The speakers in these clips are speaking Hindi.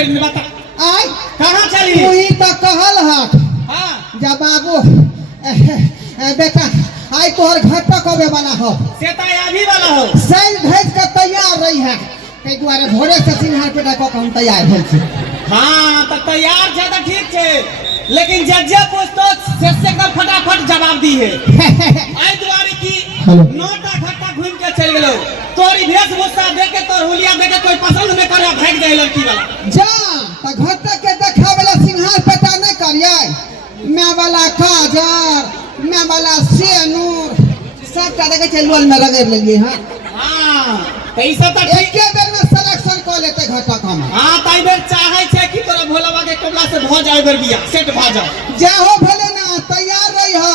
भर में बता आई कहाँ चली तू ही तो कहल हक हाँ जा बाबू बेटा आई तोहर घर तक होवे वाला हो सेता अभी वाला हो सैल भेज के तैयार रही है कई दुआरे भोरे से सिंहार पे डाको हम तैयार भेल छी हाँ तो तैयार है तो ठीक है लेकिन जज्जे पूछतो से एकदम फटाफट जवाब दी है आई दुआरे की नोटा घट्टा घूम के चल गेलो तोरी वेशभूषा देख के तोर हुलिया देख के कोई पसंद नहीं करे भाग दे लड़की वाला जा त घर तक के देखा वाला सिंहार पता नहीं करिए मैं वाला काजर मैं वाला सेनूर सब का देखे चलवल में रगड़ लेंगे हां पैसा तो एक बेर में सिलेक्शन कर लेते घर तक हम हां ताई बेर चाहे छे कि तोरा भोलावा के कमला से भ जाए बेर बिया सेट भ जाओ जा हो भले ना तैयार रही हो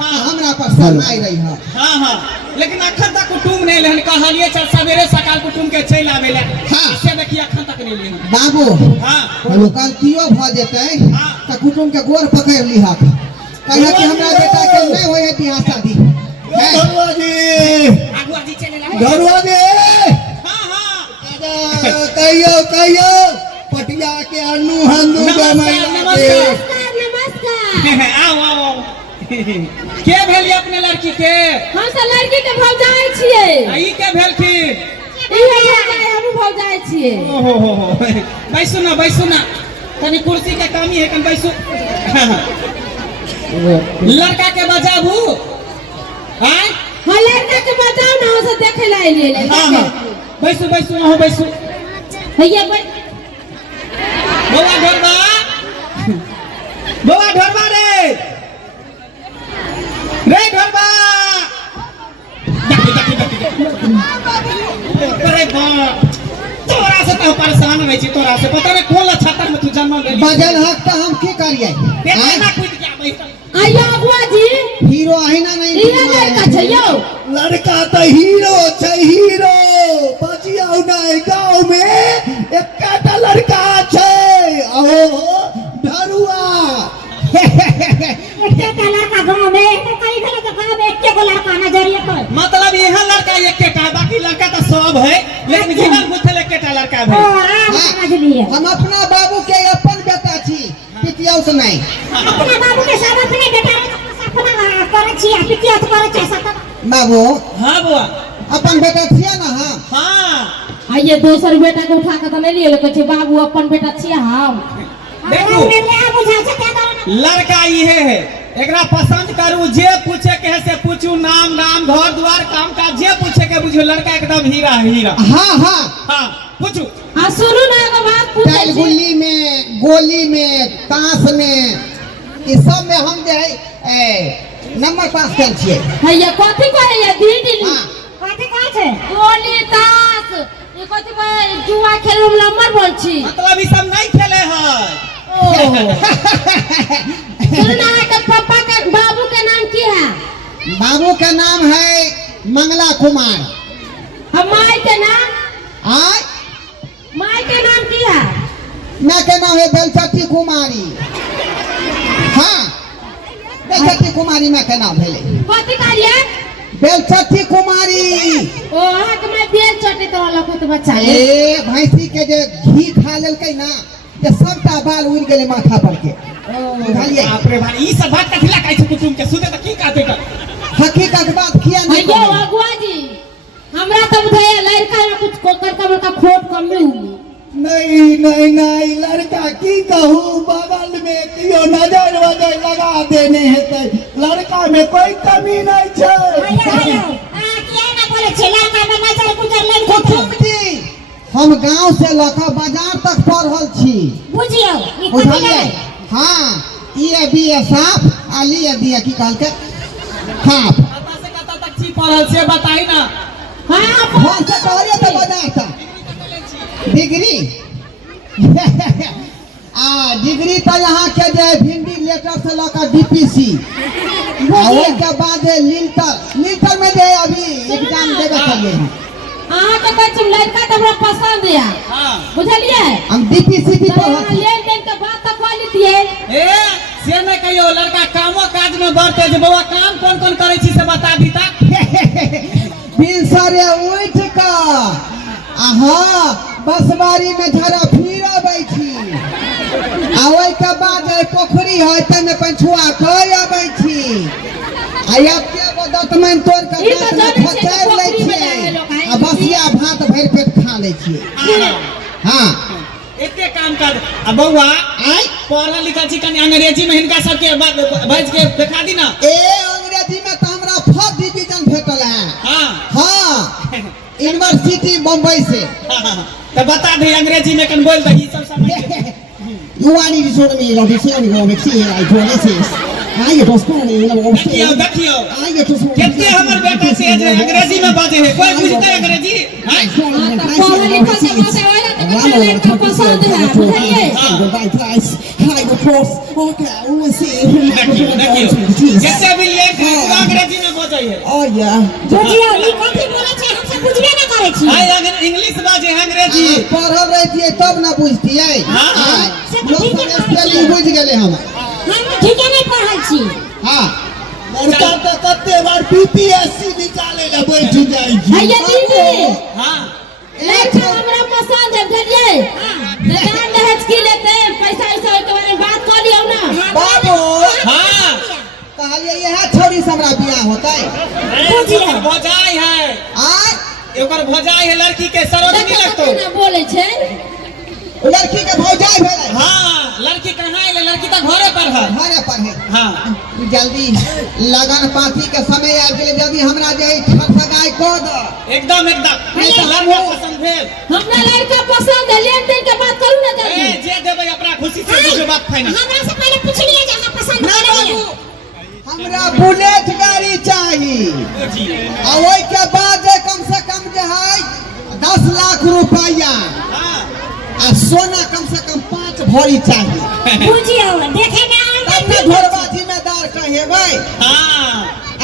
हां हमरा पर शर्माई रही हो हां लेकिन अखन तक कुटुम नहीं लेहन कहलिए चल सवेरे सकाल कुटुम के चल आवेला हां से देखिए अखन तक नहीं लेहन बाबू हां हेलो कलतियो भ जेतै त कुटुम के गोर पकड़ ली हाथ कहिया कि हमरा बेटा के नहीं होय बियाह शादी घरुआ आगुआ जी चले ला घरुआ जी हां कहियो पटिया के अनु हंदू नमस्कार नमस्कार आओ के भेली अपने लड़की के हम सब लड़की के भौजाई छिए आई के भेल की ई भौजाई हम भौजाई छिए ओहो बैसु ना तनी कुर्सी के कमी है कन बैसु लड़का के बजाबू हां हां लड़का के बजाओ ना उसे देखे ला लिए हां बैसु ना हो बैसु भैया बोला घरबा रे घरबा अरे बाप तोरा से तो परेशान रही छी तोरा से पता नहीं कौन छातर में तू जन्म ले बजल हक त हम की करिए पेटना कूद के बैठल आइयो अगुआ जी हीरो आहिना नहीं ई लड़का छै यो लड़का तो हीरो छै हीरो बजियाउ नहीं गांव में एकटा लड़का छै ओहो ढरुआ एकटा लड़का गांव में कई भेले तो गांव में एकटा लड़का नजरिए पर मतलब यहाँ लड़का एकटा बाकी लड़का तो सब है लेकिन जीवन गुथल एकटा लड़का है समझ लिए हम अपना बाबू के अपन बेटा छी पितिया से नहीं अपना बाबू के सब अपने बेटा अपना करे छी पितिया तो करे छै सब बाबू हां बुआ अपन बेटा छिया ना हम हां आइए दोसर बेटा के उठा के त ले लिए कहै छै बाबू अपन बेटा छिया हम देखू लड़का इहे है एकरा पसंद करू जे पूछे के है से पूछू नाम घर द्वार काम काज जे पूछे के बुझो लड़का एकदम हीरा हां पूछू हां सुनू ना एगो बात पूछे छी गुल्ली में गोली में ताश में ई सब में हम जे है नंबर पास कर छिए भैया कथि कहे या दीदी हां कथि कहे छै गोली ताश ये कथि कहे जुआ खेल में नंबर बोल छी मतलब ई सब नहीं खेले है सुनना है कि पापा का बाबू के नाम की है बाबू का नाम है मंगला कुमार हम माई के नाम आय माई के नाम की है मैं के नाम है बेलचट्टी कुमारी हाँ बेलचट्टी कुमारी मैं के नाम भेले कथि कहलिए बेलचट्टी कुमारी ओ हां के मैं बेल चटे तो लखत बच्चा ए भैंसी के जे घी खा लेलकै ना जे सबटा बाल उड़ गेलै माथा पर के बुझलिए बाप रे भाई ई सब बात कथिला कहै छै कुटुम के सुने त की कहते का हकीकत बात किया नहीं अयो अगुआ जी हमरा तो बुझाया लड़का में कुछ कोकर का खोट कमी हुई नहीं लड़का की कहूँ बगल में कियो नजर वजर लगा देने हेतै लड़का में कोई कमी नहीं छै किया ना बोले छै लड़का में नजर गुजर नहीं कुटुम जी हम गांव से लका बाजार तक पढ़ल छी बुझियो ई बुझलिए हाँ ये भी है साफ आली ये दिया की कहल के हाफ कता से कता तक छी पढ़ल से बताई ना हां फोन से कहलिए तो बाजार तक डिग्री डिग्री तो यहाँ के जे भिंडी लेटर से लका डीपीसी और के बाद लिंटर में जे अभी एग्जाम देवे चलिए हैं अहाँ के कहै छी लड़का त हमरा पसंद है हां बुझलिए हम डीपीसी भी पढ़ल लेन देन के बात त कह लीजिए ए से न कहियो लड़का कामो काज में बढ़ते जे बउआ काम कौन करे छी से बता दी ता दिन सारे उठ का आहा बसवारी में झरा फिरबै छी के बाद जे पोखरी है तने पंछुआ कई आबै छी आ एते बदतमन तोड़ के ई तो दांत में जाने छै फचार लै पोखरी में छियै जाए लोग आए आ बसिया भात भरि पेट खा लै छियै हाँ एते काम कर आ बउआ आय पढ़ल लिखल छी कनी अंग्रेजी में हिनका सबके बाज के देखा दी ना। ए अंग्रेजी में तो हमरा फर्स्ट डिवीजन भेटल है हाँ हाँ यूनिवर्सिटी बम्बई से तो बता दे अंग्रेजी में कन बोल दही सब समझ You want to show me the vision of the sea like this. I get to school in the देखियो देखियो I get to school. कितने हमर बेटा से जे अंग्रेजी में बाजे है कोई पूछते है अंग्रेजी हैं पढ़ल लिखल से बात वाला तो बच्चा लड़का पसंद है बुझलिए The right price. I go cross. Okay, we will see. देखियो जैसे भी लिए अंग्रेजी में बाजे है। Oh yeah. बुझियो ई कथि बोलै छै हम सब बुझबे न करै छी हाय अगर इंग्लिश बाजे है अंग्रेजी पढ़ल रहिए तब ना बुझतियै हाँ। लोग स्पेलिंग बुझ गेले हम हम ठीके नहीं पढ़ल छी हाँ लड़का तो कते बार बीपीएससी निकाले ले बैठ जाइ छी भैया दीदी हाँ लड़का हमरा पसंद है बुझलिए दुकान दहेज की लेते हैं पैसा ऐसा के बारे में बात कर लियो ना बाबू हाँ कहलिए यह छोरी से हमरा बियाह होतै बुझियो भजाई है आय एकर भजाई है लड़की के सरोजनी लगतो ना बोले छै लड़की के भौजाई भेलै हाँ लड़की कहाँ है लड़की तो घरे पर है। घरे पर है हाँ जल्दी लगन पाती के समय आ गेले जल्दी हमरा जे ठगठगाई क द एकदम एकदम नहीं तो लड़का पसंद भेल हमरा लड़का पसंद है लेन देन के बात करू ना जल्दी ए जे देबै अपना खुशी से दूसरी बात फाइनल। हमरा से पहले पूछलिए जे हमरा पसंद ना करिए बाबू हमरा बुलेट गाड़ी चाहिए आ ओइ के बाद जे कम से कम जे है 10 लाख रुपया हाँ आ सोना कम से कम 5 भरी चाहिए बुझियो देखे में तब ना घोड़वा जिम्मेदार कहेबै हाँ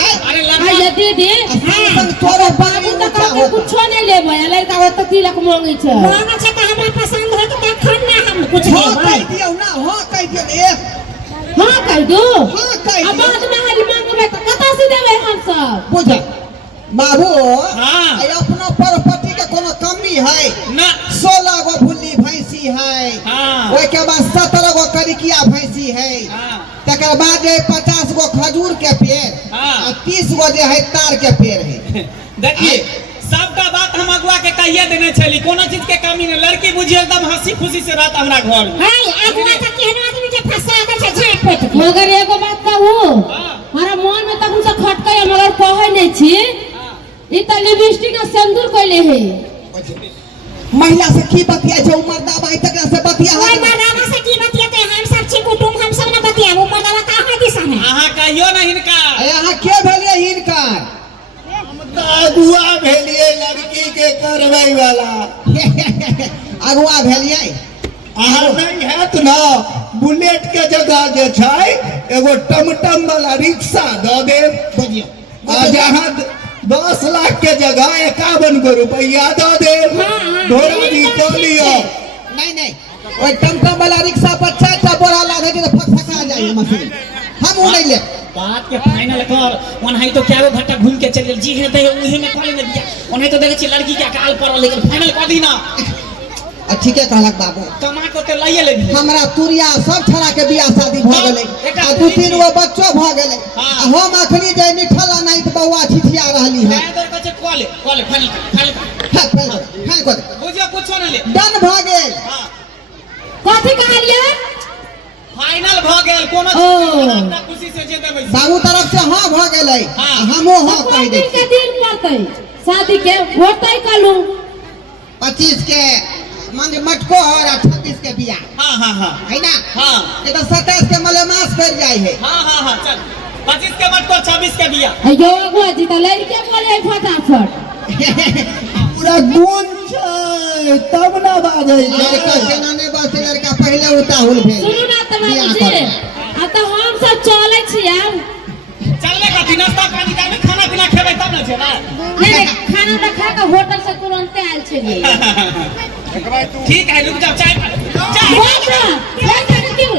आय अरे भैया लड़का दीदी संग तोरो बाबू तो ऊंचा कहते होता कुछो नहीं लेबै लड़का हो तो तिलक मांगे छै मांगे छै त हमरा पसंद हो त तखन ना हम कुछ हाँ लेबै कह दियो ना हाँ कह दियो ए हां कह दो हाँ कह अब दियो बाद में हरी मांगबे तो कतौ से देबै हम सब बुझ बाबू हाँ आई अपना प्रॉपर्टी के कोनो कमी है ना 16 गो भुल्ली भैंसी है हाँ ओइ के बाद 17 गो करिकिया भैंसी है हाँ तकर बाद जे 50 गो खजूर के पेड़ हाँ। आ 30 गो जे है तार के पेड़ है देखिए सबका बात हम अगुआ के कहिए देने छली कोनो चीज के कमी नहीं लड़की बुझिए एकदम हंसी खुशी से रहता हमरा घर में। हाय अगुआ त केहन आदमी के फंसा दे छै झाट पोत के मगर एगो बात कहू हाँ। हमारा मन में तक से खटकै मगर कहै नहीं छी ई त लिपस्टिक आ सिंदूर कइले है महिला से की बतिया छै उमर दाबा तकरा से बतिया ओइ मर्दावा से की बतियते हम सब छी कुटुम हम सब न बतियाबू मर्दावा कहां दिसन है अहाँ कहियो ना हिनका यहाँ के भेलिए हिनकर अगुआ भेलिए लड़की के करबै वाला अगुआ भेलिए अहाँ नहीं हैत ना बुलेट के जगह जे छै एगो टमटम वाला रिक्शा दऽ देब बुझियो आ जहाँ 10 लाख के जगह 51 गो रुपया दऽ देब घोड़ा जी कऽ लिअ नहीं नहीं ओइ टमटम वाला रिक्शा पर 4टा बोरा लागे के फकफका जाई मशीन हम उ नहीं ले बात के फाइनल कर ओनही तो क्या घंटा घूम के चल गेल जी है तो उही में कॉलेज में दिया ओनही तो देखे छी लड़की के अकाल पड़ल लेकिन फाइनल कर दी ना ठीके कहलक बाबू कमा के तो लाइए लेबी हमरा तुरिया सब छड़ा के बियाह शादी भ गेलै एकटा आ 2-3 गो बच्चो भ गेलै हाँ। आ हम अखनी जे निठल नहीं तो बौआ छिठिया रहली है मैं तो कहे कॉले फाइनल कर बुझियो कुछो नहीं ले डन भ गेल हां कथि कहलिए फाइनल भ गेल कोनो ओ। चीज अपना खुशी से जे देबै बाबू तरफ से हाँ भ गेलै हाँ। हमो हाँ कोई कह दै दिन के दिन पड़तै शादी के होतै कलू 25 के मांगे मटको और 26 के बियाह हां हां हां है ना हां ये तो 27 के मलेमास कर जाए है हां हां हां चल 25 के मत को 26 के दिया अयो अगुआ जी त लड़के बोले फटाफट पूरा गुण छै तब ना बाजै लड़का छै केना ने बस लड़का पहले उताहुल भेल सुनू ना त बियाह बाबूजी करबै। आ त हम सब चलै छी आब चलने का दिन नाश्ता पानी का में खाना पीना खेबै तब ना छै ना नहीं खाना तो खा के होटल से तुरंत आयल छलिए ठीक है रुक जाओ चाय चाय बाप रे क्यों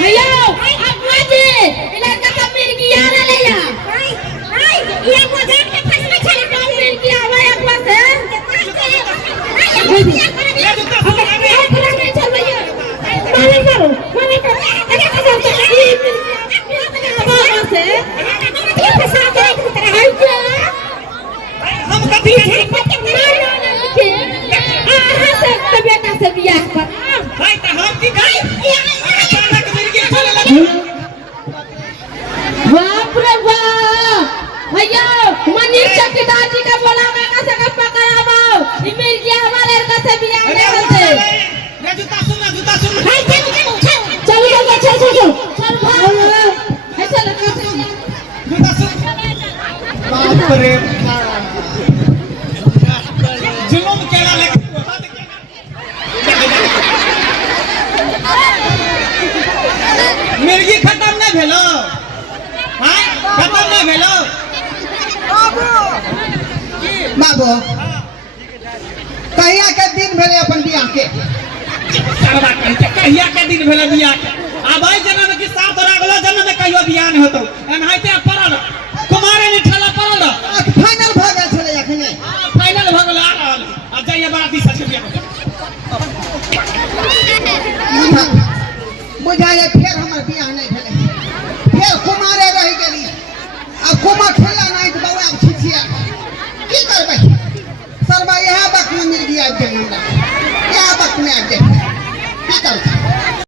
हेलो अगुआ जी इलाका का मिर्गिया ना ले जा ये मजाक में फंसना चले मिर्गिया आवे अगुआ से ये तो बाबू कहिया के दिन भेले अपन बियाह के करवा करके कहिया के दिन भेले बियाह के अब आई जन्म की साथ और अगला जन्म में कहियो बियाह नहीं होतो एनाइते पड़ल कुमारे ने ठेला पड़ल फाइनल भ गेल छले एखने फाइनल भ गेल आ रहल अब जाइए बराती सच बियाह बुझाए फिर हमर बियाह नहीं भेले फिर कुमारे रह गेली अब कुमार ठेला नहीं तो बउआ छिछिया की करबै सरबा यह वक्त में मिल गया हमरा यह वक्त में आ गया